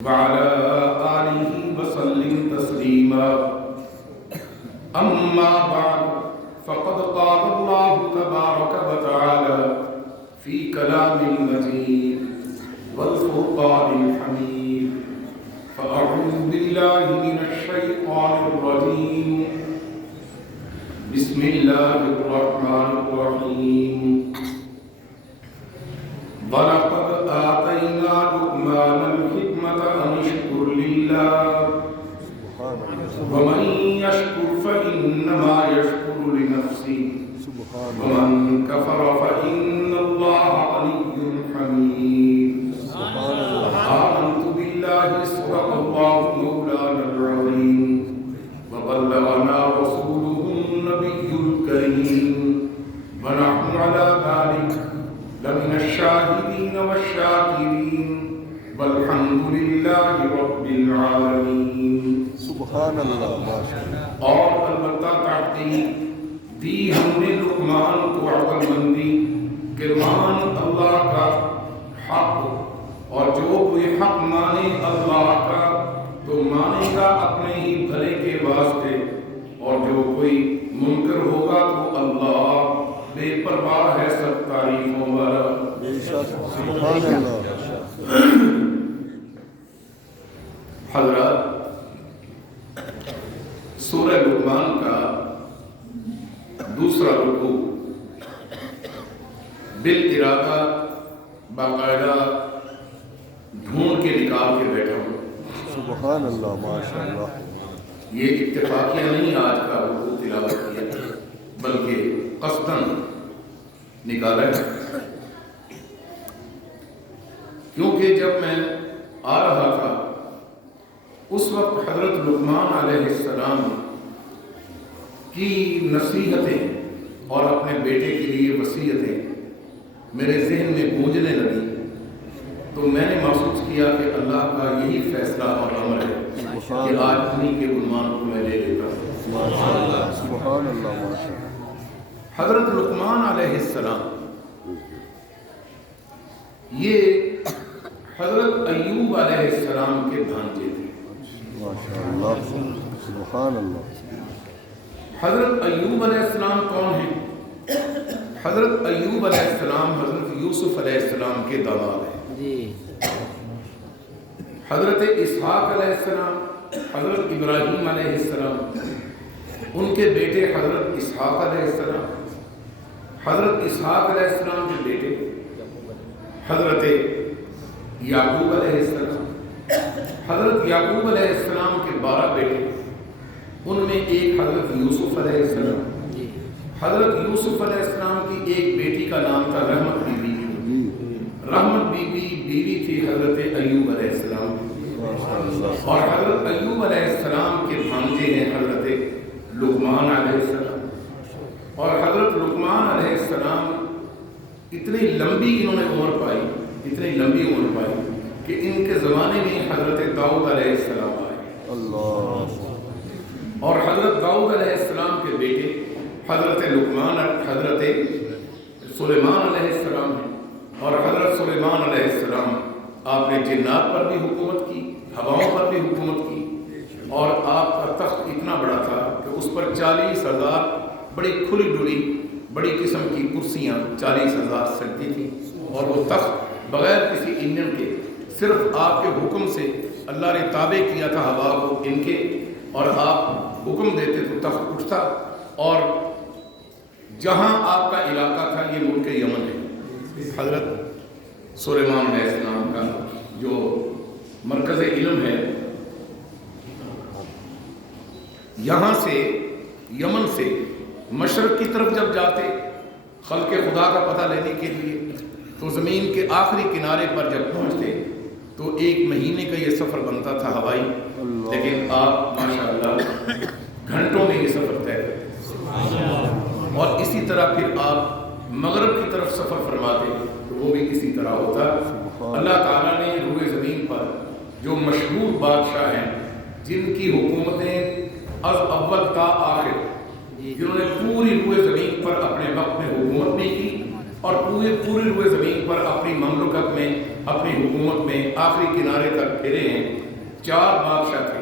وعلى آله وسلم تسليما أما بعد فقد قال الله تبارك وتعالى في كلام المجيد والفرقان الحميد فأعوذ بالله من الشيطان الرجيم بسم الله الرحمن الرحيم وَلَقَدْ آتَيْنَا لُقْمَانَ الْحِكْمَةَ أَنِ اشْكُرْ لِلَّهِ وَمَنْ يَشْكُرْ فَإِنَّمَا يَشْكُرُ لِنَفْسِهِ وَمَنْ كَفَرَ فَإِنَّ اللَّهَ غَنِيٌّ حَمِيدٌ آمَنْتُ بِاللَّهِ صَدَقَ اللَّهُ مَوْلَانَا الْعَظِيمُ وَبَلَّغَنَا رَسُولُهُ النَّبِيُّ الْكَرِيمُ وَنَحْنُ عَلَى ذَلِكَ لمن الشاهدين والشاكرين والحمد لله رب العالمين سبحان اللہ ماشاء اللہ. اور البتہ تحقیق دی ہم نے لقمان کو عقل مندی کہ مان اللہ کا حق، اور جو کوئی حق مانے اللہ کا تو مانے گا اپنے ہی بھلے کے واسطے، اور جو کوئی منکر ہوگا تو اللہ بے پرواہ ہے سب تعریفوں والا. سبحان اللہ. حضرات، سورہ لقمان کا دوسرا رکوع بالارادہ باقاعدہ ڈھونڈ کے نکال کے بیٹھا ہوں. سبحان اللہ ماشاء اللہ. یہ اتفاقیہ نہیں آج کا رکوع تلاوت کیا، بلکہ قصداً نکالا ہے، کیونکہ جب میں آ رہا تھا اس وقت حضرت لقمان علیہ السلام کی نصیحتیں اور اپنے بیٹے کے لیے وصیتیں میرے ذہن میں گونجنے لگی، تو میں نے محسوس کیا کہ اللہ کا یہی فیصلہ اور امر ہے کہ آج انہیں کے عنوان کو میں لے لیتا ہوں. سبحان اللہ ماشاء اللہ. حضرت لقمان علیہ السلام یہ حضرت ایوب علیہ السلام کے بھانجے تھے. ماشاء اللہ. سبحان اللہ. حضرت ایوب علیہ السلام کون ہیں؟ حضرت ایوب علیہ السلام حضرت یوسف علیہ السلام کے داماد ہیں. حضرت اسحاق علیہ السلام، حضرت ابراہیم علیہ السلام، ان کے بیٹے حضرت اسحاق علیہ السلام، حضرت اسحاق علیہ السلام کے بیٹے حضرت یعقوب علیہ السلام، حضرت یعقوب علیہ السلام کے 12 بیٹے، ان میں ایک حضرت یوسف علیہ السلام. حضرت یوسف علیہ السلام کی ایک بیٹی کا نام تھا رحمت بی بی. رحمت بی بی بیوی تھی حضرت ایوب علیہ السلام، اور حضرت ایوب علیہ السلام کے بھانجے ہیں حضرت لقمان علیہ السلام. اور حضرت لقمان علیہ السلام اتنی لمبی انہوں نے عمر پائی، اتنی لمبی عمر پائی کہ ان کے زمانے میں حضرت داؤد علیہ السلام آئے. اللہ. اور حضرت داؤد علیہ السلام کے بیٹے حضرت لقمان حضرت سلیمان علیہ السلام ہیں. اور حضرت سلیمان علیہ السلام آپ نے جنات پر بھی حکومت کی، ہواؤں پر بھی حکومت کی، اور آپ کا تخت اتنا بڑا تھا کہ اس پر 40,000 بڑی کھلی ڈلی بڑی قسم کی کرسیاں 40,000 سجتی تھیں. اور وہ تخت بغیر کسی انجن کے صرف آپ کے حکم سے اللہ نے تابع کیا تھا ہوا کو ان کے، اور آپ حکم دیتے تو تخت اٹھتا. اور جہاں آپ کا علاقہ تھا یہ ملک یمن ہے. حضرت سلیمان علیہ السلام کا جو مرکز علم ہے، یہاں سے یمن سے مشرق کی طرف جب جاتے خلق خدا کا پتہ لینے کے لیے، تو زمین کے آخری کنارے پر جب پہنچتے تو 1 مہینے کا یہ سفر بنتا تھا ہوائی. لیکن آپ ماشاءاللہ گھنٹوں میں یہ سفر طے کرتے. اور اسی طرح پھر آپ مغرب کی طرف سفر فرماتے تو وہ بھی اسی طرح ہوتا. اللہ تعالیٰ نے روئے زمین پر جو مشہور بادشاہ ہیں، جن کی حکومتیں از اول تا آخر، جنہوں نے پوری روئے زمین پر اپنے وقت میں حکومت بھی کی اور پوری روئے زمین پر اپنی مملکت میں اپنی حکومت میں آخری کنارے تک پھرے ہیں۔ 4 بادشاہ تھے،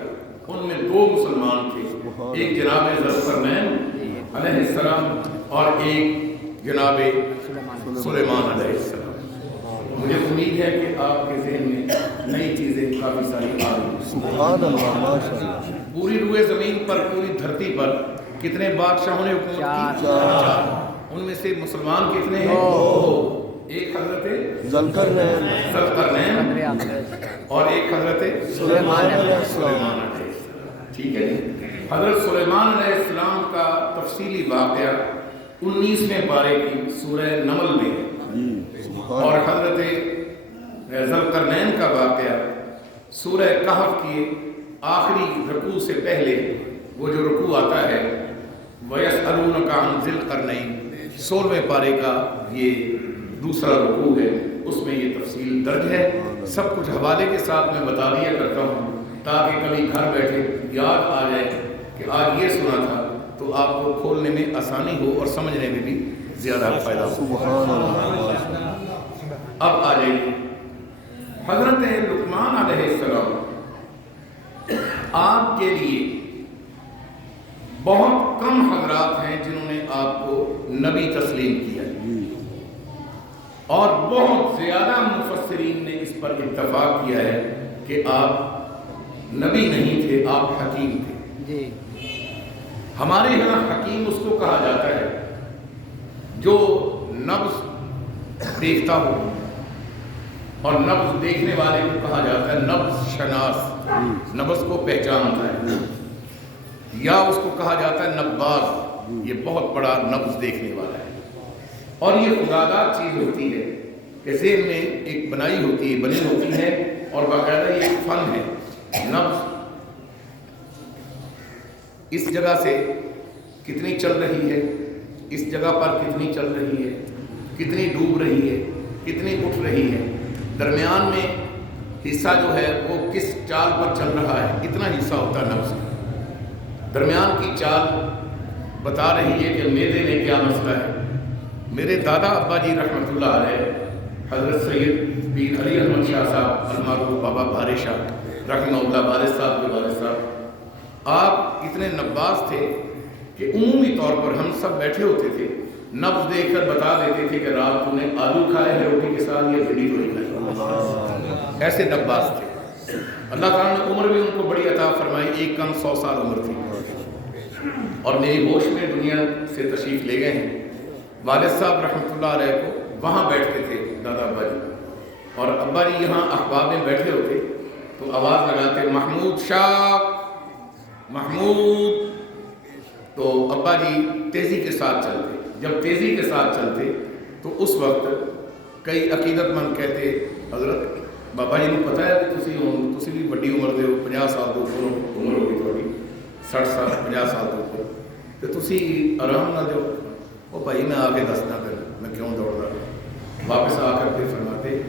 ان میں 2 مسلمان تھے، ایک جناب ذوالقرنین علیہ السلام اور ایک جناب سلیمان علیہ السلام۔ مجھے امید ہے کہ آپ کے ذہن میں نئی چیزیں کافی ساری آ رہی ہیں۔ سبحان اللہ ماشاء اللہ۔ پوری روئے زمین پر پوری دھرتی پر کتنے بادشاہوں نے حکومت کی؟ 4۔ ان میں سے مسلمان کتنے ہیں؟ 2۔ ایک حضرت ذوالقرنین اور ایک حضرت سلیمان علیہ السلام۔ ٹھیک ہے جی۔ حضرت سلیمان علیہ السلام کا تفصیلی واقعہ 19ویں پارے کی سورہ نمل میں ہے، اور حضرت ذوالقرنین کا واقعہ سورہ کہف کی آخری رکوع سے پہلے وہ جو رکوع آتا ہے وَيَسْأَلُونَكَ عَنْ ذِي الْقَرْنَيْنِ، 16ویں پارے کا یہ دوسرا رکوع ہے، اس میں یہ تفصیل درج ہے۔ سب کچھ حوالے کے ساتھ میں بتا دیا کرتا ہوں تاکہ کبھی گھر بیٹھے یاد آ جائے کہ آج یہ سنا تھا، تو آپ کو کھولنے میں آسانی ہو اور سمجھنے میں بھی زیادہ فائدہ ہو۔ سبحان اللہ۔ اب آ جائیے حضرت لقمان علیہ السلام، آپ کے لیے بہت کم حضرات ہیں جنہوں نے آپ کو نبی تسلیم کیا ہے، اور بہت زیادہ مفسرین نے اس پر اتفاق کیا ہے کہ آپ نبی نہیں تھے، آپ حکیم تھے۔ ہمارے یہاں حکیم اس کو کہا جاتا ہے جو نبض دیکھتا ہو، اور نبض دیکھنے والے کو کہا جاتا ہے نبض شناس، نبض کو پہچانتا ہے، یا اس کو کہا جاتا ہے نباز، یہ بہت بڑا نبض دیکھنے والا ہے۔ اور یہ خداداد چیز ہوتی ہے کہ ذہن میں ایک بنی ہوتی ہے، اور باقاعدہ یہ ایک فن ہے۔ نبض اس جگہ سے کتنی چل رہی ہے، اس جگہ پر کتنی چل رہی ہے، کتنی ڈوب رہی ہے، کتنی اٹھ رہی ہے، درمیان میں حصہ جو ہے وہ کس چال پر چل رہا ہے، اتنا حصہ ہوتا ہے نبض۔ درمیان کی چال بتا رہی ہے کہ معدے میں کیا مسئلہ ہے۔ میرے دادا ابا جی رحمۃ اللہ علیہ، حضرت سید پیر علی احمد شاہ صاحب المعروف بابا بھارے شاہ رحمہ اللہ، والد صاحب کے والد صاحب، آپ اتنے نباز تھے کہ عمومی طور پر ہم سب بیٹھے ہوتے تھے، نبض دیکھ کر بتا دیتے تھے کہ رات تو نے آلو کھائے ہیں روٹی کے ساتھ یا بھنڈی روٹی کھائی۔ ایسے نباز تھے۔ اللہ تعالیٰ نے عمر بھی ان کو بڑی عطا فرمائی، ایک کم 100 سال عمر تھی، اور میری ہوش میں دنیا سے تشریف لے گئے ہیں۔ والد صاحب رحمۃ اللہ علیہ کو وہاں بیٹھتے تھے دادا ابا جی، اور ابا جی یہاں احباب میں بیٹھے ہوتے تو آواز لگاتے محمود شاہ، محمود، تو ابا جی تیزی کے ساتھ چلتے۔ جب تیزی کے ساتھ چلتے تو اس وقت کئی عقیدت مند کہتے حضرت بابا جی نے پتا ہے کہ تسی بھی بڑی عمر دے ہو، 50 سال تو اوپر عمر ہوگی تھوڑی، 60 سال 50 سال تو اوپر، تو تسی آرام نہ دو۔ وہ بھائی میں آگے دسنا پھر میں کیوں دوڑ رہا۔ واپس آ کر پھر فرماتے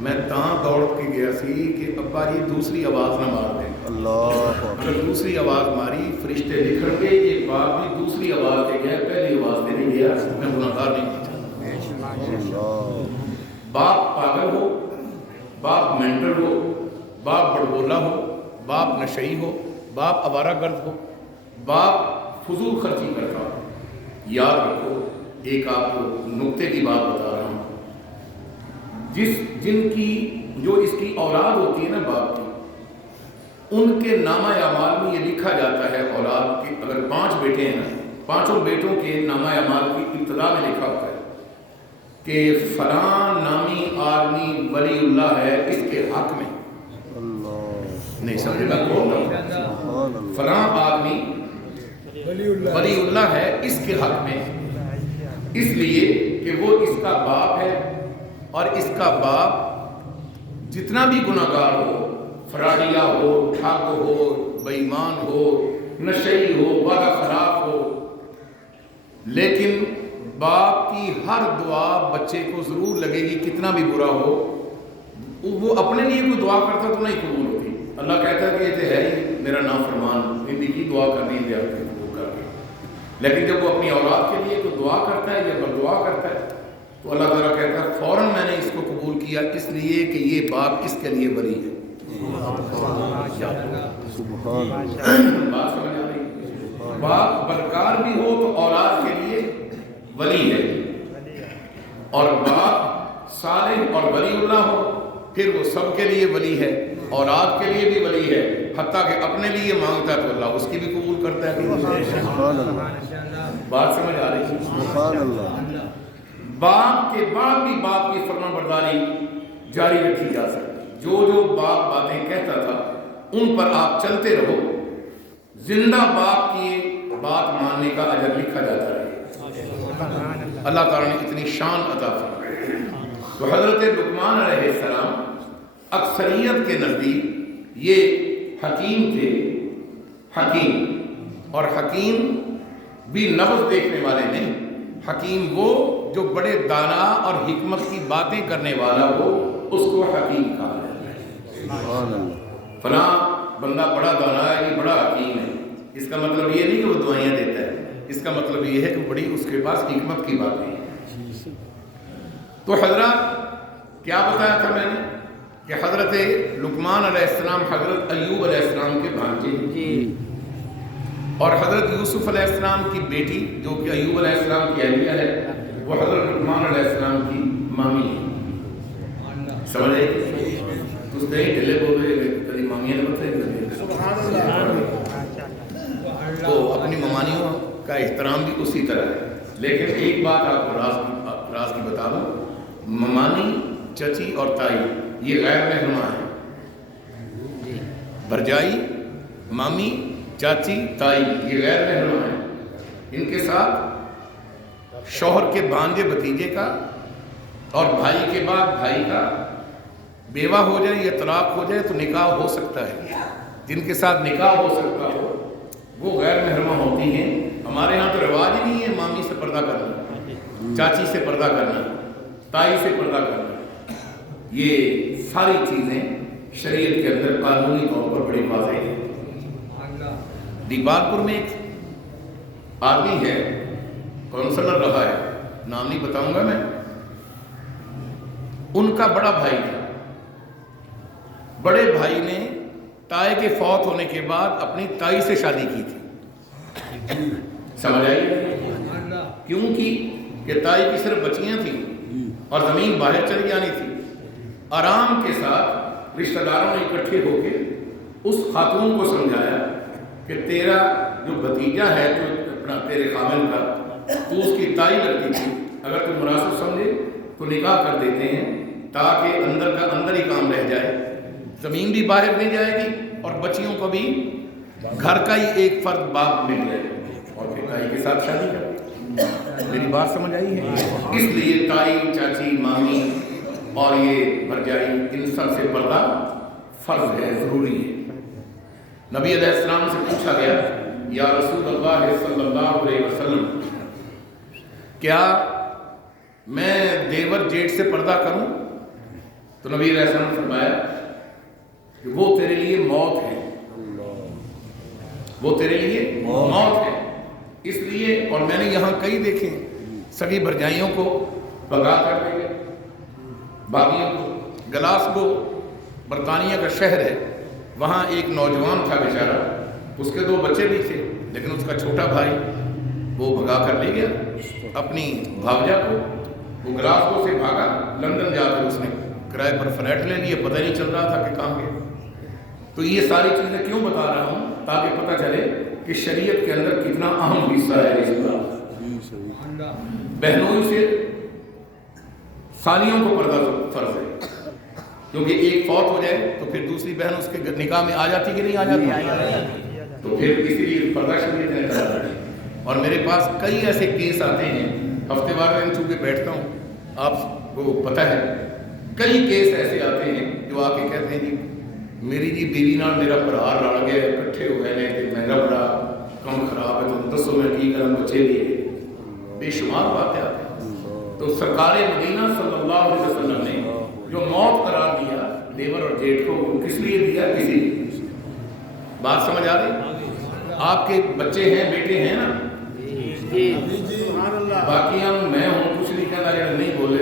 میں تاں دوڑ کے گیا سی کہ ابا جی دوسری آواز نہ مار دیں۔ اللہ، اگر دوسری آواز ماری فرشتے لکھ کے ایک باپ بھی دوسری آواز دے گیا، پہلی آواز دے نہیں گیا، میں گناہگار نہیں تھا۔ باپ پاگل ہو، باپ مینٹل ہو، باپ بڑبولا ہو، باپ نشئی ہو، باپ آوارہ گرد ہو، باپ فضول خرچی کرتا ہو، یاد رکھو ایک آپ کو نقطے کی بات بتا رہا ہوں، جن کی جو اس کی اولاد ہوتی ہے نا باپ کی، ان کے نامہ اعمال میں یہ لکھا جاتا ہے اولاد کی، اگر 5 بیٹے ہیں نا، 5 بیٹوں کے نامہ اعمال کی ابتدا میں لکھا ہوتا ہے کہ فلاں نامی آدمی ولی اللہ ہے اس کے حق میں، نہیں سمجھے گا کون، فلاں آدمی ولی اللہ ہے اس کے حق میں، اس لیے کہ وہ اس کا باپ ہے، اور اس کا باپ جتنا بھی گناہگار ہو، فراڈیا ہو، ٹھاک ہو، بے ایمان ہو، نشئی ہو، وعدہ خلاف ہو، لیکن باپ کی ہر دعا بچے کو ضرور لگے گی، کتنا بھی برا ہو، وہ اپنے لیے کوئی دعا کرتا تو نہیں قبول ہوتی۔ اللہ کہتا ہے کہ یہ تو ہے ہی میرا نافرمان، ان کی دعا کرنی دے آپ کی قبول کر کے، لیکن جب وہ اپنی اولاد کے لیے کوئی دعا کرتا ہے یا بد دعا کرتا ہے تو اللہ تعالیٰ کہتا ہے فوراً میں نے اس کو قبول کیا اس لیے کہ یہ باپ اس کے لیے ولی ہے۔ سبحان اللہ، بات سمجھ آ رہی؟ باپ بدکار بھی ہو تو اولاد کے لیے ولی ہے، اور باپ صالح اور ولی اللہ ہو پھر وہ سب کے لیے ولی ہے، اولاد کے لیے بھی ولی ہے، حتیٰ کہ اپنے لیے مانگتا ہے تو اللہ اس کی بھی قبول کرتا ہے۔ سبحان اللہ، بات سمجھ آ رہی ہے؟ سبحان اللہ، باپ کے بعد بھی باپ کی فرما برداری جاری رکھی جا سکتی۔ جو جو باپ باتیں کہتا تھا ان پر آپ چلتے رہو، زندہ باپ کی بات ماننے کا اجر لکھا جاتا ہے۔ اللہ تعالیٰ نے اتنی شان عطا فرمائی۔ تو حضرت لقمان علیہ السلام اکثریت کے نزدیک یہ حکیم تھے، حکیم، اور حکیم بھی نبض دیکھنے والے نہیں، حکیم وہ جو بڑے دانا اور حکمت کی باتیں کرنے والا ہو اس کو حکیم کہا جاتا ہے۔ سبحان اللہ، فلاں بندہ بڑا دانا ہے، یہ بڑا حکیم ہے، اس کا مطلب یہ نہیں کہ وہ دعائیاں دیتا ہے، اس کا مطلب یہ ہے کہ بڑی اس کے پاس حکمت کی باتیں ہیں۔ تو حضرات کیا بتایا تھا میں نے کہ حضرت لقمان علیہ السلام حضرت ایوب علیہ السلام کے بھانجے ہیں، اور حضرت یوسف علیہ السلام کی بیٹی جو کہ ایوب علیہ السلام کی اہلیہ ہے وہ حضرت لقمان علیہ السلام کی مامی ہے۔ سمجھ آئی؟ اس نے ڈھلے بولے تیری مامیاں نے بتائی تو اپنی ممانیوں کا احترام بھی اسی طرح ہے۔ لیکن ایک بات آپ کو راز کی بتا دوں، ممانی، چچی اور تائی یہ غیر مہرماں ہیں۔ بھرجائی، مامی، چاچی، تائی یہ غیر مہرماں ہیں۔ ان کے ساتھ شوہر کے بھانجے بھتیجے کا اور بھائی کے بعد بھائی کا بیوہ ہو جائے یا طلاق ہو جائے تو نکاح ہو سکتا ہے۔ جن کے ساتھ نکاح ہو سکتا ہو وہ غیر محرمہ ہوتی ہیں۔ ہمارے ہاں تو رواج ہی نہیں ہے مامی سے پردہ کرنا، چاچی سے پردہ کرنا، تائی سے پردہ کرنا۔ یہ ساری چیزیں شریعت کے اندر قانونی طور پر بڑی واضح ہیں۔ دیبال پور میں ایک آدمی ہے، کونسلر رہا ہے، نام نہیں بتاؤں گا میں، ان کا بڑا بھائی تھا۔ بڑے بھائی نے تائی کے فوت ہونے کے بعد اپنی تائی سے شادی کی تھی۔ سمجھ آئی؟ کیوں کی؟ کہ تائی کی صرف بچیاں تھیں اور زمین باہر چلی جانی تھی۔ آرام کے ساتھ رشتہ داروں نے اکٹھے ہو کے اس خاتون کو سمجھایا کہ تیرا جو بھتیجا ہے جو اپنا تیرے خامن کا، تو اس کی تائی لگتی تھی، اگر تو مناسب سمجھے تو نکاح کر دیتے ہیں تاکہ اندر کا اندر ہی کام رہ جائے، زمین بھی باہر نہیں جائے گی اور بچیوں کو بھی گھر کا ہی ایک فرد باپ مل جائے اور پھر تائی کے ساتھ شادی کر۔ میری بات سمجھ آئی ہے؟ اس لیے تائی، چاچی، مامی اور یہ بھرجائی ان سب سے پردہ فرض ہے، ضروری ہے۔ نبی علیہ السلام سے پوچھا گیا یا رسول اللہ صلی اللہ علیہ وسلم کیا میں دیور جیٹھ سے پردہ کروں؟ تو نبی علیہ السلام نے فرمایا کہ وہ تیرے لیے موت ہے، وہ تیرے لیے موت ہے۔ اس لیے، اور میں نے یہاں کئی دیکھے سگی بھرجائیوں کو بھگا کر لے گئے، باغیوں کو۔ گلاسگو برطانیہ کا شہر ہے، وہاں ایک نوجوان تھا بیچارہ، اس کے 2 بچے بھی تھے، لیکن اس کا چھوٹا بھائی وہ بھگا کر لے گیا اپنی بھاوجا کو۔ وہ گلاسگو سے بھاگا، لندن جا کر اس نے کرائے پر فلیٹ لے لیا، پتہ نہیں چل رہا تھا کہ کہاں گیا۔ تو یہ ساری چیزیں کیوں بتا رہا ہوں؟ تاکہ پتہ چلے کہ شریعت کے اندر کتنا اہم حصہ ہے اس کا۔ بہنوں سے سالیوں کو پردہ فرض ہے، کیونکہ ایک فوت ہو جائے تو پھر دوسری بہن اس کے نکاح میں آ جاتی کہ نہیں آ جاتی، تو پھر اسی لیے پردہ شریعت نے کرا ہے۔ اور میرے پاس کئی ایسے کیس آتے ہیں، ہفتے وار میں چونکہ بیٹھتا ہوں، آپ کو پتہ ہے کئی کیس ایسے آتے ہیں جو آ کے کہتے ہیں جی میری جی بیوی نال میرا پرار رل گیا، کٹھے ہو گئے ہیں، میرا بڑا کم خراب ہے، تو دسو میں کی کروں، بچے بھی ہے، بے شمار باتیں آتے ہیں۔ تو سرکار مدینہ صلی اللہ علیہ وسلم نے جو موت قرار دیا دیور اور جیٹھ کو، وہ کس لیے دیا؟ کسی لیے۔ بات سمجھ آ رہی؟ آپ کے بچے ہیں، بیٹے ہیں نا، باقی ہم میں ہوں کچھ نہیں کہنا، اگر نہیں بولے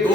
2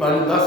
5-10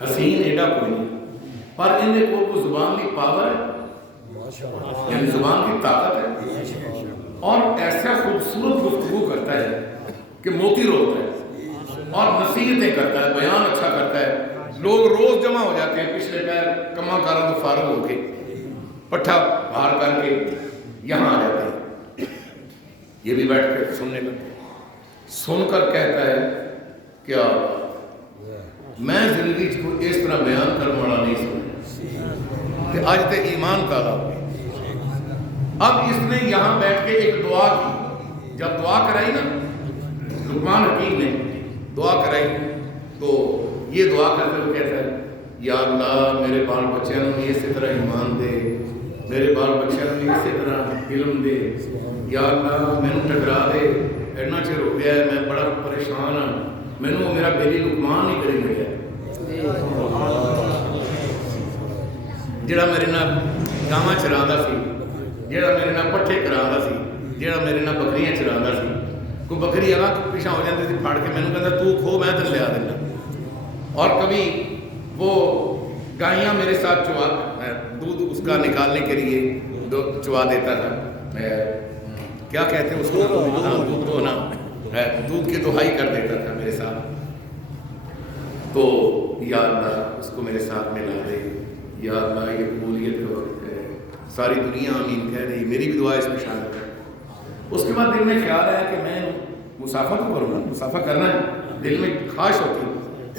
حسین ایڈا کوئی نہیں، پر انہیں کو زبان کی پاور ہے، یعنی زبان کی طاقت ہے، اور ایسا خوبصورت گفتگو کرتا ہے کہ موتی روتا ہے اور نصیحتیں کرتا ہے، بیان اچھا کرتا ہے. لوگ روز جمع ہو جاتے ہیں، پچھلے پیر کما کاروں تو فارغ ہو کے پٹھا باہر کر کے یہاں آ جاتے ہیں، یہ بھی بیٹھ کے سننے لگتے ہیں. سن کر کہتا ہے کیا میں زندگی کو اس طرح بیان کرنے والا نہیں سنا کہ آج تے ایمان تالا. اب اس نے یہاں بیٹھ کے ایک دعا کی. جب دعا کرائی نا لقمان حکیم نے دعا کرائی تو یہ دعا کرتے ہوئے کہتا ہے یا اللہ میرے بال بچوں نے اسی طرح ایمان دے، میرے بال بچوں نے اسی طرح علم دے، یا اللہ مینوں ٹکرا دے، اینا چر ہو گیا ہے میں بڑا پریشان ہوں، مینوں میرا بیلی لقمان ہی کری ملیا جڑا میرے نال گاواں چراندا سی، جڑا میرے نال پٹھے کراندا سی، جڑا میرے نال بکریاں چراندا سی. کوئی بکری اگاں پیچھے ہو جاتی تھی پھاڑ کے مینوں کہندا تو کھو میں تے لیا دینا. اور کبھی وہ گائیاں میرے ساتھ چوا دودھ اس کا نکالنے کے لیے چوا دیتا تھا، کیا کہتے ہیں اس کو، دودھ کو نا دودھ کی دہائی کر دیتا تھا میرے ساتھ. تو یا اللہ اس کو میرے ساتھ ملا دے، یا اللہ یہ قبولیت کا وقت ہے، ساری دنیا آمین کہہ رہی، میری بھی دعا اس میں شامل ہے. اس کے بعد دل میں خیال آیا کہ میں مسافہ تو کروں گا، مسافہ کرنا ہے، دل میں خواہش ہوتی ہے.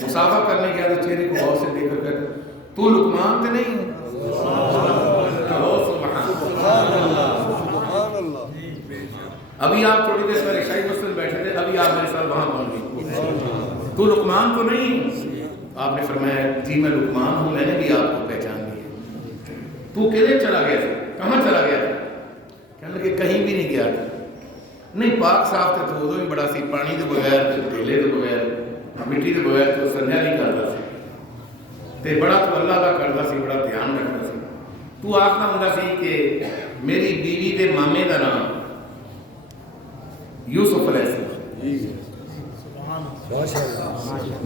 مسافہ کرنے کے بعد چہرے کو غور سے دیکھ کر کہتے تو لقمان تو نہیں ہے؟ ابھی آپ تھوڑی دیر پہلے شاہی مسجد بیٹھے تھے، ابھی آپ میرے ساتھ وہاں پہنچ گئے، تو لقمان تو نہیں ہے؟ آپ نے فرمایا جی میں لقمان ہوں، میں نے بھی آپ کو پہچان لیا. تو کدھر چلا گیا تھا، کہاں چلا گیا تھا؟ کہنے لگے کہیں بھی نہیں گیا تھا. نہیں پاک صاف تھے تو ادو بھی بڑا سی، پانی کے بغیر ڈھیلے کے بغیر مٹی کے بغیر تو سنجا نہیں کرتا سی، تے بڑا تو اللہ کا کرتا سی، بڑا دھیان رکھتا سی. تو آخنا ہوندا سی کہ میری بیوی دے مامے دا نام یوسف علیہ السلام،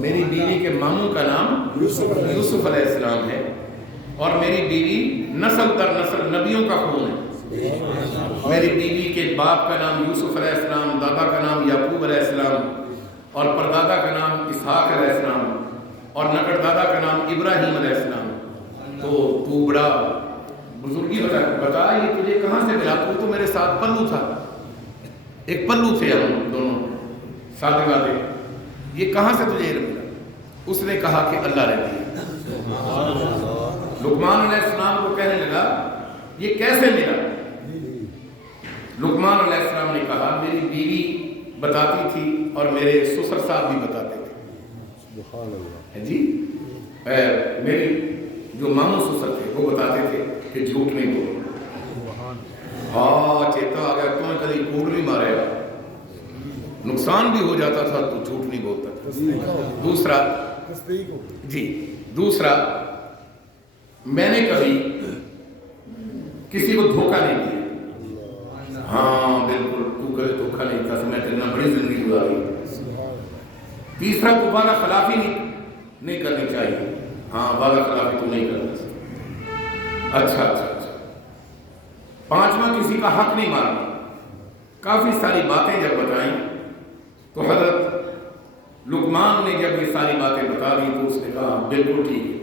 میری بیوی کے ماموں کا نام یوسف علیہ السلام ہے، اور میری بیوی نسل در نسل نبیوں کا خون ہے. میری بیوی کے باپ کا نام یوسف علیہ السلام، دادا کا نام یعقوب علیہ السلام، اور پردادا کا نام اسحاق علیہ السلام، اور نکڑ دادا کا نام ابراہیم علیہ السلام. تو بڑا بزرگی بتا یہ تجھے کہاں سے ملا؟ تو میرے ساتھ پلو تھا، ایک پلو تھے ہم دونوں ساتھ گاتے، یہ کہاں سے تجھے علم ملا؟ اس نے کہا کہ اللہ رہتی ہے. لقمان علیہ السلام کو کہنے لگا یہ کیسے ملا؟ لقمان علیہ السلام نے کہا میری بیوی بتاتی تھی اور میرے سسر صاحب بھی بتاتے تھے. جی میری جو ماموں سسر تھے وہ بتاتے تھے کہ جھوٹ نہیں بولو. ہاں چیتا آ گیا، تمہیں کبھی کوڑ نہیں مارے گا، نقصان بھی ہو جاتا تھا تو جھوٹ نہیں بولتا تھا. دوسرا میں نے کبھی کسی کو دھوکہ نہیں دیا. ہاں بالکل تو کبھی دھوکہ نہیں تھا، میں تیرے بڑی زندگی گزاری. تیسرا تو وعدہ خلافی نہیں کرنی چاہیے. ہاں وعدہ خلافی تو نہیں کرنا. اچھا. پانچواں کسی کا حق نہیں مارنا. کافی ساری باتیں جب بتائیں تو حضرت لقمان نے جب یہ ساری باتیں بتا دی تو اس نے کہا بالکل ٹھیک ہے.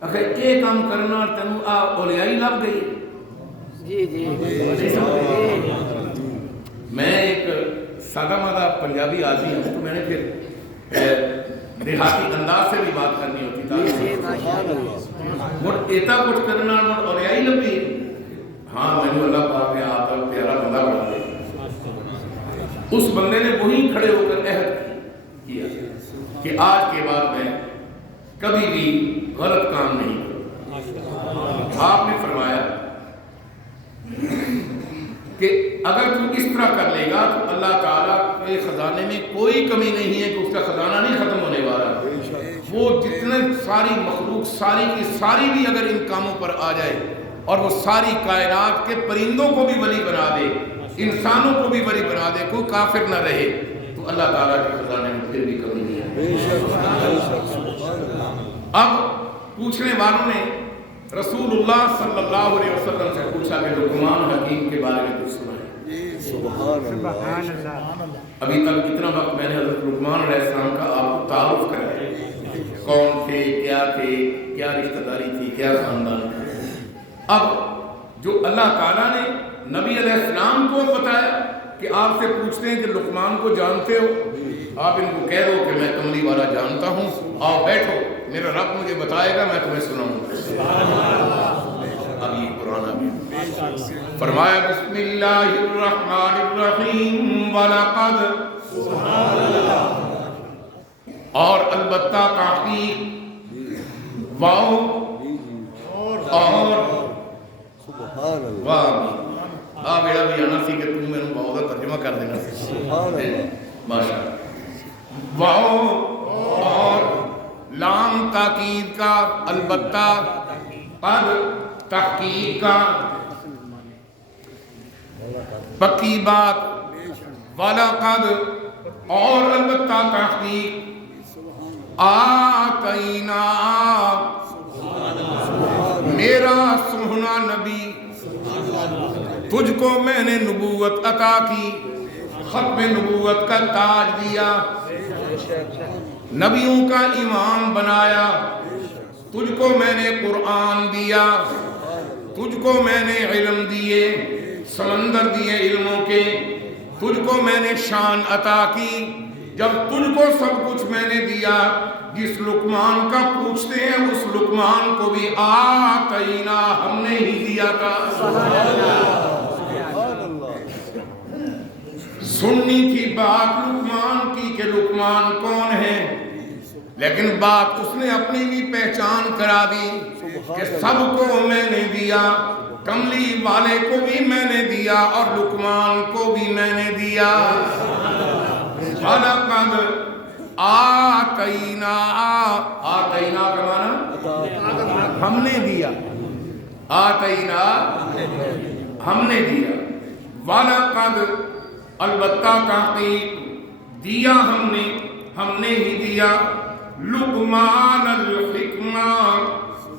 اگر یہ کام کرنا تینوں اولیائی لگ گئی. جی میں ایک سادہ مادہ پنجابی آدمی ہوں تو میں نے پھر دیہاتی انداز سے بھی بات کرنی ہوتی تھی. ایتا کچھ کرنا اولیائی لگ گئی. ہاں میں اللہ پاک نے آپ کا پیارا بندہ بنا دیا. اس بندے نے وہیں کھڑے ہو کر عہد کیا کہ آج کے بعد میں کبھی بھی غلط کام نہیں کروں. آپ نے فرمایا کہ اگر تو اس طرح کر لے گا تو اللہ تعالیٰ کے خزانے میں کوئی کمی نہیں ہے کہ اس کا خزانہ نہیں ختم ہونے والا. وہ جتنے ساری مخلوق ساری کی ساری بھی اگر ان کاموں پر آ جائے اور وہ ساری کائنات کے پرندوں کو بھی ولی بنا دے، انسانوں کو بھی ولی بنا دے، کوئی کافر نہ رہے تو اللہ تعالیٰ کے خزانے میں پھر بھی کمی نہیں ہے. اب پوچھنے والوں نے رسول اللہ صلی اللہ علیہ وسلم سے پوچھا کہ لقمان حکیم کے بارے میں کچھ سنائیں۔ سبحان اللہ۔ ابھی تک اتنا وقت میں نے حضرت لقمان علیہ السلام کا آپ کو تعارف کرایا، کون تھے، کیا رشتہ داری تھی، کیا خاندان تھا۔ اب جو اللہ تعالیٰ نے نبی علیہ السلام کو بتایا کہ آپ سے پوچھتے ہیں کہ لقمان کو جانتے ہو، آپ ان کو کہہ دو کہ میں کملی والا جانتا ہوں، آؤ بیٹھو، میرا رب مجھے بتائے گا، میں تمہیں سناؤں گا۔ اب یہ قرآن آگے فرمایا بسم اللہ الرحمن الرحیم وَلَقَدْ، اور البتہ تحقیق، واو اور سبحان اللہ۔ واہ بیڑا بھی آنا سی کہ تم میرے واو کا ترجمہ کر دینا سی۔ سبحان اللہ۔ ماشاء اللہ۔ واو اور لام تاکید کا، البتہ، قد تحقیق کا، پکی بات، وَلَقَدْ اور البتہ تحقیق، آتینا میرا سوہنا نبی، تجھ کو میں نے نبوت عطا کی، ختم نبوت کا تاج دیا، نبیوں کا امام بنایا، تجھ کو میں نے قرآن دیا، تجھ کو میں نے علم دیے، سمندر دیے علموں کے، تجھ کو میں نے شان عطا کی۔ جب تجھ کو سب کچھ میں نے دیا، جس لقمان کا پوچھتے ہیں اس لقمان کو بھی آتینا ہم نے ہی دیا تھا۔ سننی تھی بات لقمان کی کہ لقمان کون ہے، لیکن بات اس نے اپنی بھی پہچان کرا دی کہ سب کو میں نے دیا، کملی والے کو بھی میں نے دیا اور لقمان کو بھی میں نے دیا۔ وَلَقَدْ آتَيْنَا، آتَيْنَا کا معنی ہم نے دیا، آتَيْنَا ہم نے دیا، وَلَقَدْ البتہ تحقیق دیا ہم نے ہی دیا، لقمان الحکمہ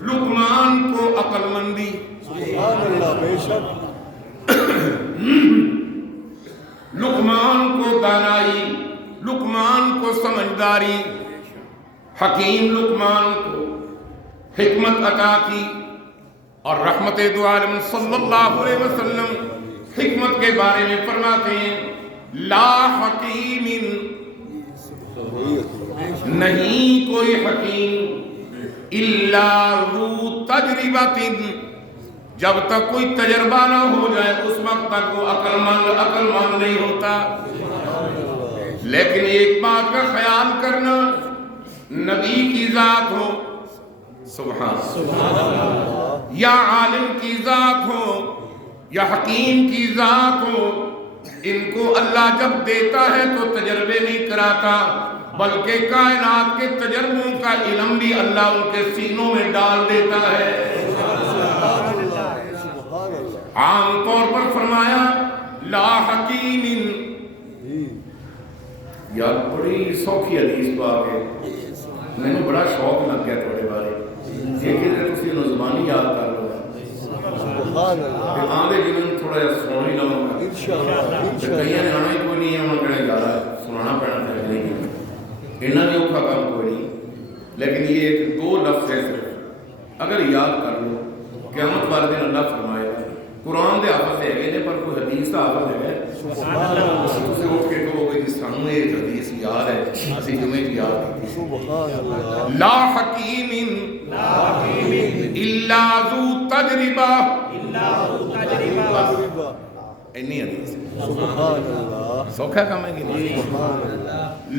لقمان کو عقل مندی، سبحان اللہ، بے شک، لقمان کو دانائی، لقمان کو سمجھداری، حکیم لقمان کو حکمت عطا کی۔ اور رحمت دو عالم صلی اللہ علیہ وسلم حکمت کے بارے میں فرماتے ہیں لا حکیم، نہیں کوئی حکیم الا ذو تجربۃ، جب تک کوئی تجربہ نہ ہو جائے اس وقت تک وہ عقل مند نہیں ہوتا۔ لیکن ایک بات کا خیال کرنا، نبی کی ذات ہو، سبحان اللہ، یا عالم کی ذات ہو یا حکیم کی ذات ہو، ان کو اللہ جب دیتا ہے تو تجربے نہیں کراتا، بلکہ کائنات کے تجربوں کا علم بھی اللہ ان کے سینوں میں ڈال دیتا ہے۔ عام طور پر فرمایا لا حکیم، یار بڑی سوکھی حدیث پاک ہے، میں نے بڑا شوق لگ گیا تھوڑے بارے ایک تسی انہوں زبانی یاد کر لو آدھے جنہوں تھوڑا سنانا ہی لوں گا کئی نے آنا ہی کوئی نہیں ہے، انہوں نے کہنا یارا سنانا پڑنا چاہیے نہیں انہوں نے اوکھا کام کوئی نہیں، لیکن یہ ایک دو لفظ ہے صرف اگر یاد کر لو قیامت والے دن اللہ فرمائے گا قرآن دے حافظ ہے گئے پر کوئی حدیث کا حافظ ہے اسے اٹھ کے کہو کہ سانوں ایک حدیث یاد ہے اسی جمعے کی یاد کی لا حکیم الا ذو تجربہ، اینی حدیث سوکھا کام ہے کہ نہیں،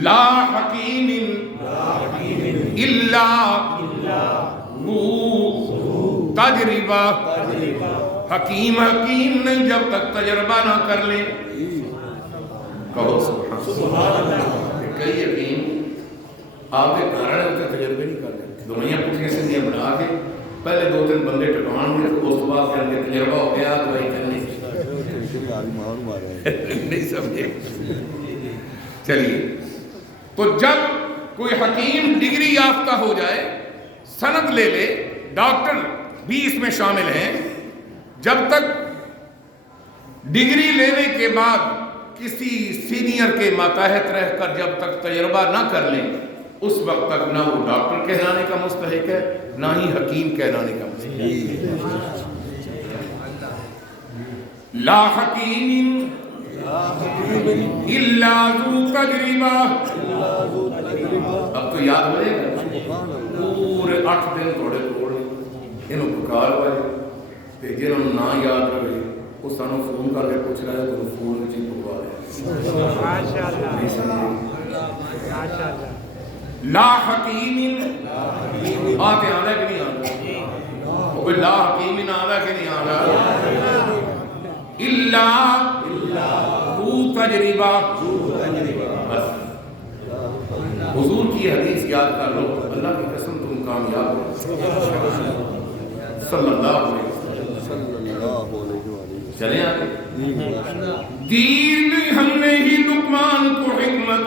لا حکیم الا ذو تجربہ، حکیم نہیں جب تک تجربہ نہ کر لے، کہو سبحان اللہ۔ کئی حکیم آپ کے کارن ہوتے تجربے نہیں کر لیں، دنیا پوچھنے سے نہیں بنا کے پہلے دو تین بندے ٹکان ہوئے تو اس بعد کر کے تجربہ ہو گیا تو وہی کرنے نہیں سمجھے۔ چلیے تو جب کوئی حکیم ڈگری یافتہ ہو جائے سند لے لے، ڈاکٹر بھی اس میں شامل ہیں، جب تک ڈگری لینے کے بعد کسی سینئر کے ماتحت رہ کر جب تک تجربہ نہ کر لیں، اس وقت تک نہ وہ ڈاکٹر کہلانے کا مستحق ہے، نہ ہی حکیم کہلانے کا مستحق ہے۔ لا حکیم الا ذو تجربہ۔ اب تو یاد ہو جائے گا، پورے 8 دن تھوڑے تھوڑے انہوں پکار ہوئے تے جنہوں نہ یاد رہے وہ سانوں فون کر کے پوچھ رہا ہے تو فون میں چیز پکوا رہے نہیں سمجھے۔ لا حکیم آتے آدھا کہ نہیں آدھا، وہ لا حکیم آدھا کہ نہیں آدھا، الا ذو تجربہ۔ بس حضور کی حدیث یاد کر لو، اللہ کی قسم تم کامیاب ہو۔ صلی اللہ علیہ وسلم۔ چلیں آگے۔ دین ہم نے ہی لقمان کو حکمت،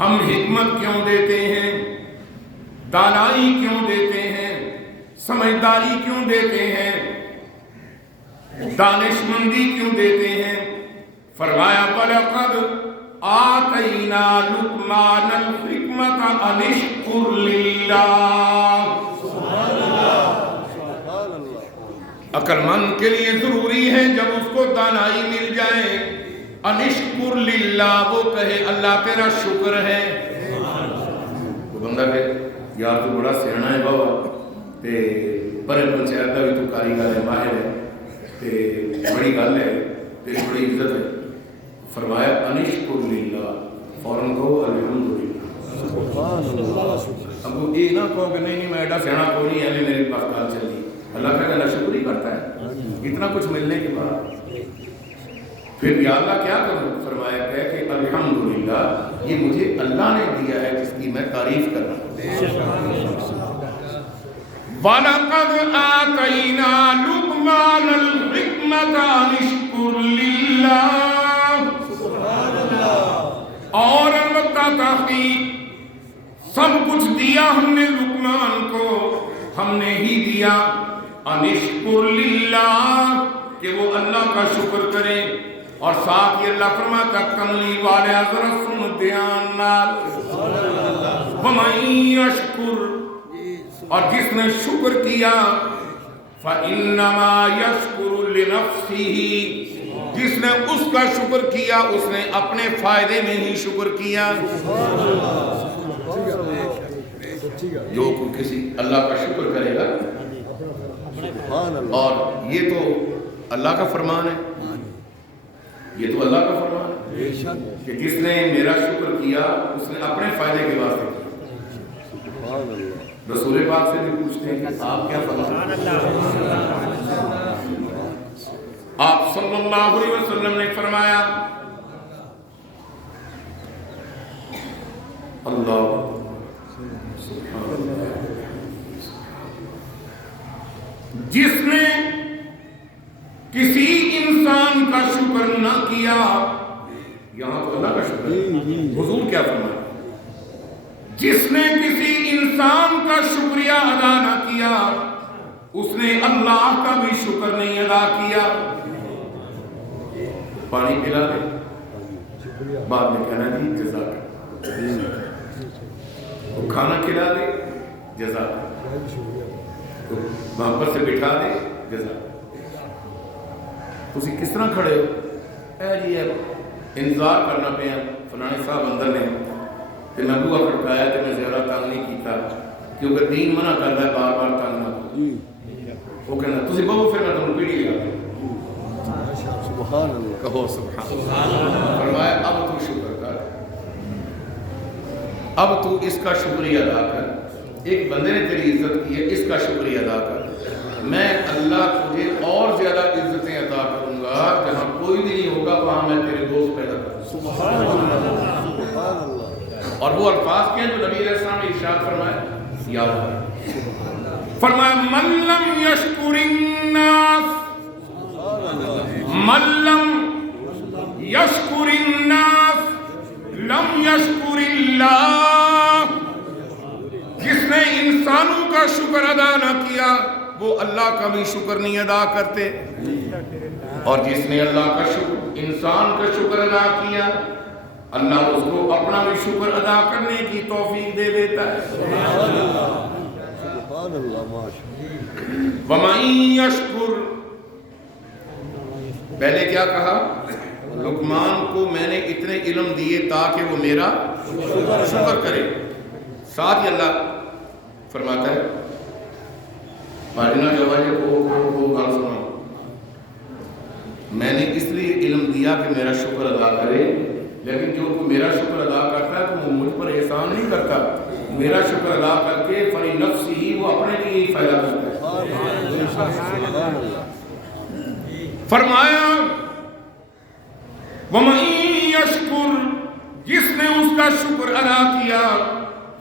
ہم حکمت کیوں دیتے ہیں، دانائی کیوں دیتے ہیں، سمجھداری کیوں دیتے ہیں، دانشمندی کیوں دیتے ہیں؟ فرمایا وَلَقَدْ آتَيْنَا لُقْمَانَ الْحِكْمَةَ أَنِ اشْكُرْ لِلَّهِ۔ عقل مند کے لیے ضروری ہے جب اس کو دانائی مل جائے، أَنِ اشْكُرْ لِلَّهِ، وہ کہے اللہ تیرا شکر ہے۔ وہ بندہ کہ یار تو بڑا سیانا ہے بابا، تے بڑے پنچایت دا بھی تو کاریگر ہے، ماہر ہے، بڑی گل ہے، بڑی عزت ہے۔ فرمایا انشکر للہ، فوراً کہو الحمدللہ۔ اب وہ یہ نہ کہو کہ نہیں میں ایڈا سیانا کو نہیں ہے میری پاس کال چلی، اللہ کا اللہ شکر ہی کرتا ہے اتنا کچھ ملنے کے بعد۔ پھر یا اللہ کیا کروں؟ فرمایا کہ الحمدللہ، یہ مجھے اللہ نے دیا ہے جس کی میں تعریف کر رہا ہوں۔ وَلَقَدْ آتَيْنَا لُقْمَانَ الْحِكْمَةَ أَنِ اشْكُرْ لِلَّهِ۔ اور البتہ تحقیق سب کچھ دیا ہم نے لقمان کو، ہم نے ہی دیا أَنِ اشْكُرْ لِلَّهِ، کہ وہ اللہ کا شکر کریں۔ اور ساتھ یہ اللہ فرماتا کملی والے حضرت سن دھیان نال، وَمَن يَشْكُرْ، اور جس نے شکر کیا فَإِنَّمَا يَشْكُرُ لِنَفْسِهِ، جس نے اس کا شکر کیا اس نے اپنے فائدے میں ہی شکر کیا۔ جو کسی اللہ کا شکر کرے گا، اور یہ تو اللہ کا فرمان ہے، یہ تو اللہ کا فرمان ہے کہ جس نے میرا شکر کیا اس نے اپنے فائدے کے واسطے کیا۔ رسول پاک سے بھی پوچھتے ہیں کہ آپ کیا فرماتے ہیں؟ آپ صلی اللہ علیہ وسلم نے فرمایا اللہ جس نے کسی انسان کا شکر نہ کیا، یہاں تو اللہ کا شکر ہے، حضور کیا فرمایا؟ جس نے کسی انسان کا شکریہ ادا نہ کیا اس نے اللہ کا بھی شکر نہیں ادا کیا۔ پانی پلا دے، بعد میں کہنا جی جزاک، کھانا کھلا دے جزاک، وہاں پر سے بٹھا دے جزاک۔ تسی کس طرح کھڑے ہو؟ اے جی انتظار کرنا پیا فلانے صاحب اندر نے کہ میں بوا کھڑکایا تو میں زیادہ تنگ نہیں کیتا کیونکہ دین منع کرتا ہے بار بار تنگ نہ کرو۔ وہ کہنا تسی بہو پھر میں تمہیں پیڑی لگا دوں۔ سبحان اللہ، کہو سبحان اللہ۔ فرمایا اب تو شکر کر، اب تو اس کا شکریہ ادا کر، ایک بندے نے تیری عزت کی ہے اس کا شکریہ ادا کر، میں اللہ تجھے اور زیادہ عزتیں عطا کروں گا، جہاں کوئی بھی نہیں ہوگا وہاں میں تیرے دوست پیدا کروں۔ سبحان اللہ، سبحان اللہ۔ اور وہ الفاظ کے جو نبی علیہ السلام نے ارشاد فرمایا یاد ہے، فرمایا من لم یشکر الناس، من لم یشکر الناس لم یشکر اللہ، جس نے انسانوں کا شکر ادا نہ کیا وہ اللہ کا بھی شکر نہیں ادا کرتے، اور جس نے اللہ کا شکر انسان کا شکر ادا کیا اللہ اس کو اپنا بھی شکر ادا کرنے کی توفیق دے دیتا ہے۔ سبحان اللہ ماشاءاللہ۔ وَمَن يَشْكُرْ، پہلے کیا کہا؟ لقمان کو میں نے اتنے علم دیے تاکہ وہ میرا شکر کرے، ساتھ ہی اللہ فرماتا ہے پارینہ جواجہ کو گال سنا، میں نے اس لیے علم دیا کہ میرا شکر ادا کرے، لیکن جو میرا شکر ادا کرتا ہے تو وہ مجھ پر احسان نہیں کرتا، میرا شکر ادا کر کے فَلِنَفْسِهِ وہ اپنے لیے ہی فائدہ کرتا ہے۔ فرمایا وَمَن يَشْكُرْ، جس نے اس کا شکر ادا کیا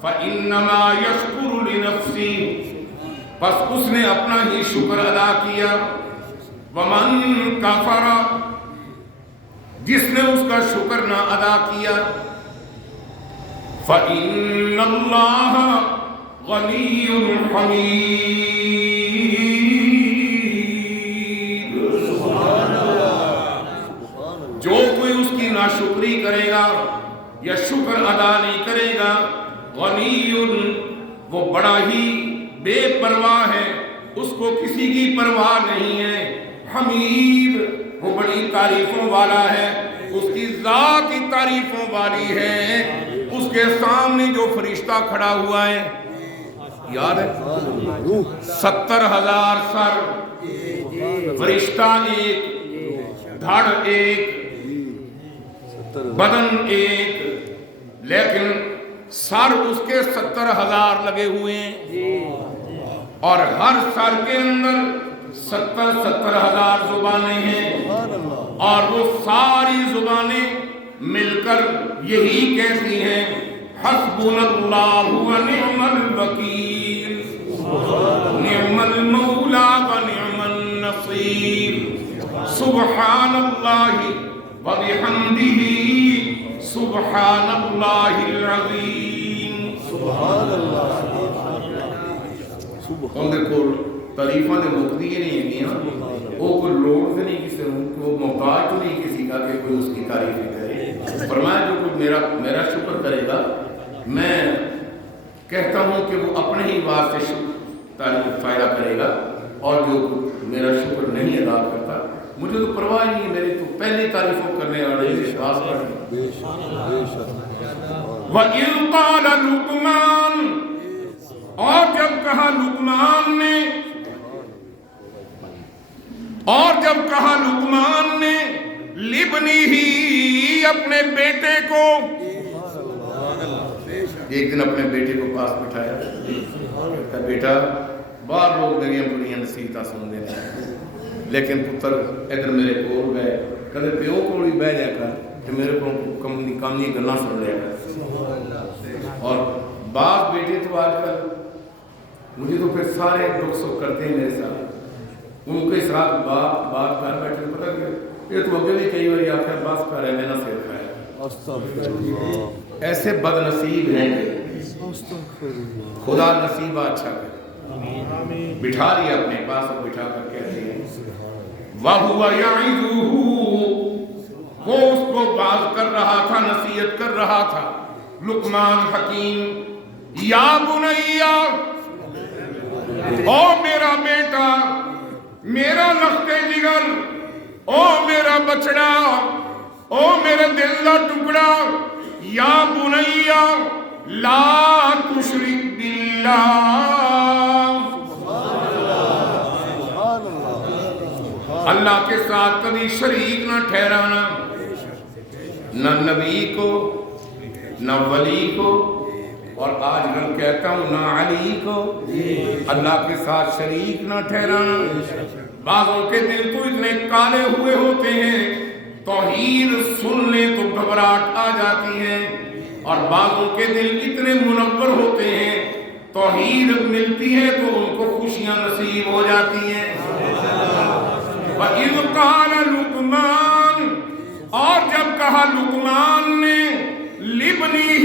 فَإِنَّمَا يَشْكُرُ لِنَفْسِهِ، پس اس نے اپنا ہی شکر ادا کیا۔ وَمَن كَفَرَ، جس نے اس کا شکر نہ ادا کیا فَإِنَّ اللَّهَ غَنِيٌّ حَمِيدٌ، جو کوئی اس کی ناشکری کرے گا یا شکر ادا نہیں کرے گا، غنی، وہ بڑا ہی بے پرواہ ہے، اس کو کسی کی پرواہ نہیں ہے، حمید، وہ بڑی تعریفوں والا ہے، اس کی ذات ہی تعریفوں والی ہے، اس کے سامنے جو فرشتہ کھڑا ہوا ہے یاد ہے 70,000 سر، فرشتہ ایک، دھڑ ایک، بدن ایک، لیکن سر اس کے 70,000 لگے ہوئے ہیں، اور ہر سر کے اندر 70,000 زبانیں ہیں، اور وہ ساری زبانیں مل کر یہی کہتی ہیں حسبنا اللہ و نعم الوکیل نعم المولا و نعم النصیر سبحان اللہ و بحمدہ سبحان اللہ العظیم۔ سبحان اللہ ان دے کول تعریفاں دے مکدی نہیں ہیں، وہ کوئی لوڑ سے نہیں کسی کو محتاج تو نہیں کسی کا کہ کوئی اس کی تعریف کرے۔ فرمایا جو کوئی میرا شکر کرے گا، میں کہتا ہوں کہ وہ اپنے ہی واسطے تعریف فائدہ کرے گا، اور جو میرا شکر نہیں ادا کرتا مجھے تو پرواہ نہیں، میری تو پہلی تعریفوں کرنے والے وشواس کرتے۔ وَإِذْ قَالَ لُقْمَانُ، اور جب کہا لقمان نے لِبْنِهِ، اپنے بیٹے کو، ایک دن اپنے بیٹے کو پاس بٹھایا، کہا بیٹا باہر لوگ دنیا بڑیاں نصیحتاں سن دے لیکن پتر ادھر میرے کول گئے، کدے پیو کول ہی بہ جایا کر کہ میرے کو کامنی گلاں سن لیا کر۔ اور باپ بیٹے تو آج کل مجھے تو پھر سارے دکھ سکھ کرتے ہیں میرے ساتھ، ان کے ساتھ بات کر بیٹھے پتہ کہ یہ تو اگے بھی کئی بار آخر بس کر ہے میں نہ سیر کھایا، ایسے بد نصیب ہیں خدا نصیبہ اچھا کرے۔ بٹھا لیا اپنے پاس اور بٹھا کر کہتے ہیں وَهُوَ يَعِظُهُ، وہ اس کو باز کر رہا تھا، نصیحت کر رہا تھا لقمان حکیم، یا بنیا، او میرا بیٹا، میرا لخت جگر، او میرا بچڑا، او میرے دل کا ٹکڑا، یا بنیا لا تشرک باللہ، اللہ کے ساتھ کبھی شریک نہ ٹھہرانا، نہ نبی کو نہ ولی کو، اور آج کل کہتا ہوں نہ علی کو، اللہ کے ساتھ شریک نہ ٹھہرانا۔ بعضوں کے دل تو اتنے کالے ہوئے ہوتے ہیں توحید سننے تو گھبراہٹ آ جاتی ہے، اور بعضوں کے دل اتنے منور ہوتے ہیں توحید ملتی ہے تو ان کو خوشیاں نصیب ہو جاتی ہیں۔ وَإِذْ قَالَ لُقْمَانُ، اور جب کہا لقمان نے لِبْنِهِ،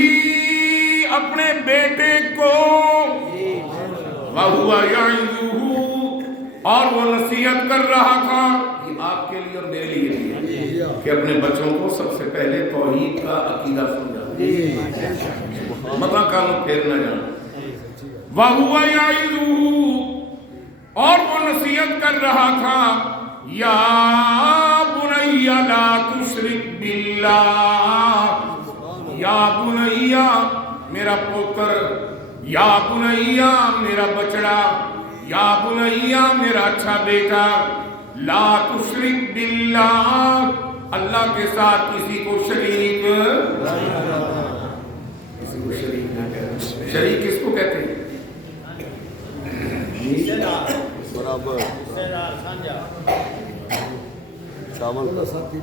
اپنے بیٹے کو، وَهُوَ يَعِظُهُ، اور وہ نصیحت کر رہا تھا، یہ آپ کے لیے اور میرے لیے بھی، کہ اپنے بچوں کو سب سے پہلے توحید کا عقیدہ سمجھا، مطلب کام پھیر نہ جانا۔ وَهُوَ يَعِظُهُ، اور وہ نصیحت کر رہا تھا، یا بنی لا تشرک باللہ، یا بنی میرا پتر، یا بنی میرا بچڑا، یا بنی میرا اچھا بیٹا، لا تشرک باللہ، اللہ کے ساتھ کسی کو شریک نہیں کہتے۔ شریک کس کو کہتے ہیں؟ برابر شامل کا ساتھی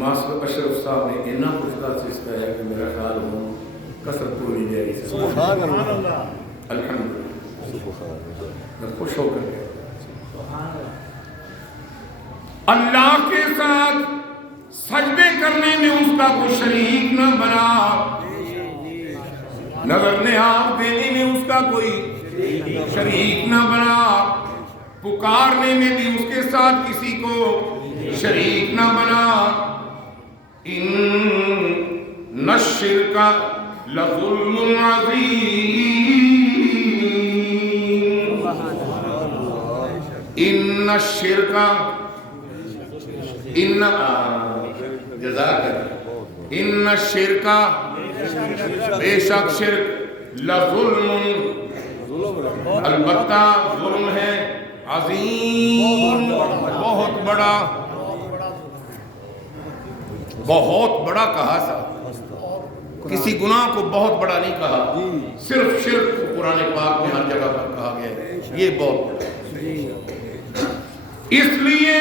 ماسٹر اشرف صاحب نے اتنا خوشگوار سے سکھایا کہ میرا خیال ہوں کثرت پوری جائے گی۔ سبحان اللہ، الحمدللہ، سبحان اللہ، میں خوش ہو کر گیا۔ اللہ کے ساتھ سجدے کرنے میں اس کا کوئی شریک نہ بنا، نظر نیاز دینے میں اس کا کوئی شریک نہ بنا، پکارنے میں بھی اس کے ساتھ کسی کو شریک نہ بنا۔ ان الشرک لظلم عظیم، ان الشرک، ان جزاک اللہ، ان الشرک، بے شک شرک، لظلم، البتہ ظلم ہے، عظیم، بہت بڑا، بہت بڑا کہا تھا، کسی گناہ کو بہت بڑا نہیں کہا، صرف شرک قرآن پاک میں ہر جگہ پر کہا گیا ہے، یہ بہت بڑا، اس لیے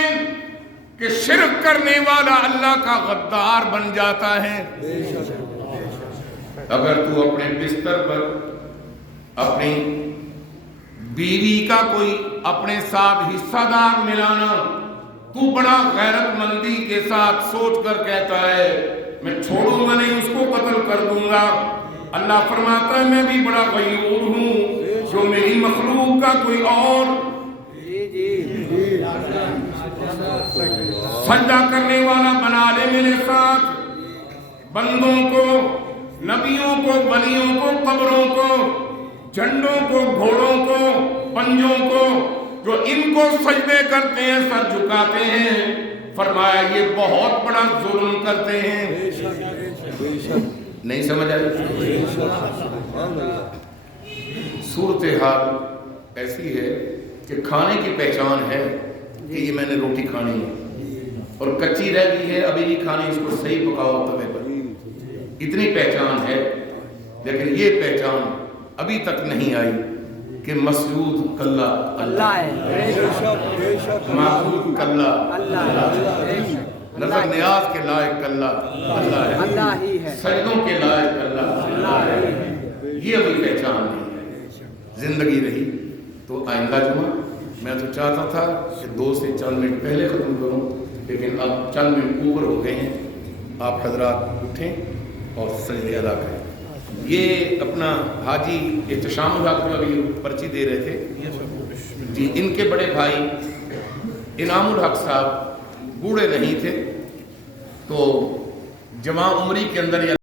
کہ شرک کرنے والا اللہ کا غدار بن جاتا ہے۔ اگر تو اپنے بستر پر اپنی بیوی کا کوئی اپنے ساتھ حصہ دار ملانا، تو بڑا غیرت مندی کے ساتھ سوچ کر کہتا ہے میں چھوڑوں گا نہیں، اس کو قتل کر دوں گا، اللہ فرماتا ہے میں بھی بڑا غیور ہوں، جو میری مخلوق کا کوئی اور سجدہ کرنے والا بنا لے میرے ساتھ، بندوں کو، نبیوں کو، ولیوں کو، قبروں کو، جھنڈوں کو، گھوڑوں کو، پنجوں کو، جو ان کو سجدے کرتے ہیں، سر جھکاتے ہیں، فرمایا یہ بہت بڑا ظلم کرتے ہیں۔ نہیں سمجھ آئی؟ صورتحال ایسی ہے کہ کھانے کی پہچان ہے کہ یہ میں نے روٹی کھانی ہے اور کچی رہ گئی ہے، ابھی نہیں کھانی، اس کو صحیح پکاؤ توے پر، اتنی پہچان ہے، لیکن یہ پہچان ابھی تک نہیں آئی کہ مسجود کلّا اللہ ہے، معبود کلّا اللہ ہے، نظر نیاز کے لائق کلّا اللہ ہے، سجدوں کے لائق اللہ ہے، یہ ابھی پہچان نہیں، زندگی رہی تو آئندہ جمعہ میں تو چاہتا تھا کہ 2 سے 4 منٹ پہلے ختم کروں، لیکن اب چند منٹ اوپر ہو گئے ہیں، آپ حضرات اٹھیں اور سجدے ادا کریں۔ یہ اپنا حاجی احتشام الحق کو ابھی پرچی دے رہے تھے جی، ان کے بڑے بھائی انعام الحق صاحب بوڑھے نہیں تھے، تو جمع عمری کے اندر